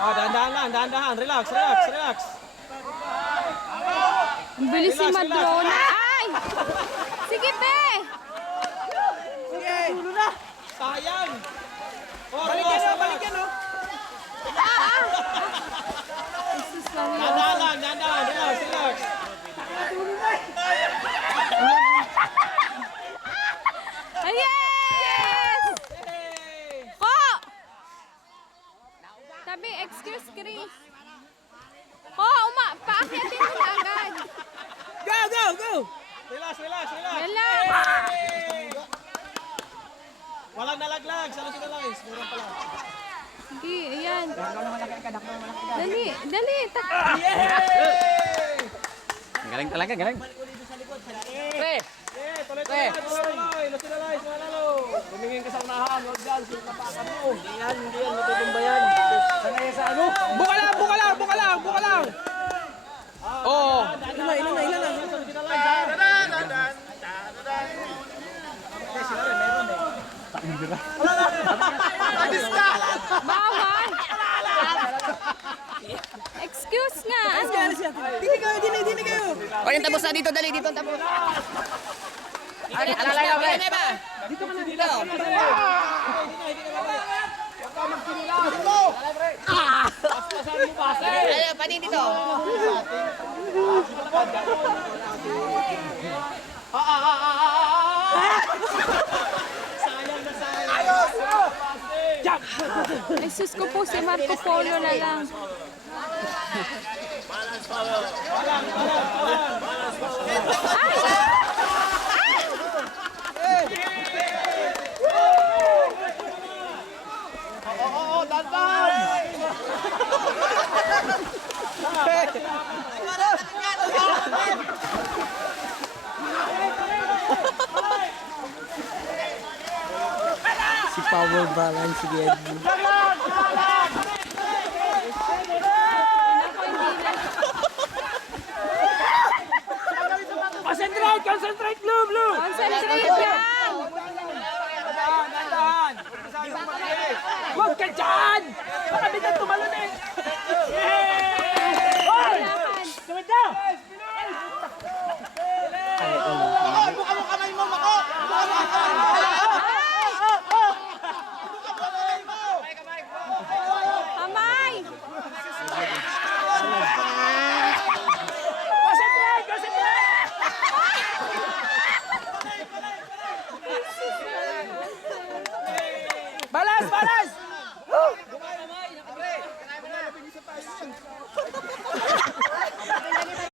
Oh, dahan-dahan lang, dahan-dahan. Relax, relax, relax. Ang bilis si Madrona. Ay! Sige, pe! Sige. Sayang. Oh, Balikan relax, o, relax. balikan o. Jesus, lang yun. Dahan-dahan lang, dahan-dahan. Relax, relax. Ay, yes! Hey! Ko! Sabi, excuse, Chris. Ko, paakyatin mo na agad. Go, go, go! Relax, relax, relax. Relax. Hey! Walang nalaglag. Sa Lucina Lines. Meron pala. Sige, ayan. Dali, dali. Yay! Galing talaga, galing. Pre! Yeah, tuloy-tuloy. Tuloy-tuloy. Lucina Lines. Manalo. Tumingin ka sa unahan, huwag dyan, sinapakan mo. Hindi yan, matutumba yan. Sanay sa ano? Buka lang, buka lang, buka lang, buka lang! Oo! Ilan na, ilan na, ilan na. Sa Lucina Lines. Bawal. Excuse nga. Ano? Dini kayo, dini kayo! O, yung tapos na dito, dali, dito ang tapos. Alalay na, pre! Dito ka na, Dito! Ay, pati dito! Sayang na sayang. Ay, sus ko po, si Marco Polo na lang. Oo, dandan! Si Power Balance, si Edwin. Concentrate, concentrate, blue, blue! Concentrate lang. Dandan! Huwag ka dyan! Baka bigyan tumalon eh! Hoy! Lakad. Tumit na! Buka mo kamay mo, Mako! Kamay. Concentrate, concentrate! Balance, balance!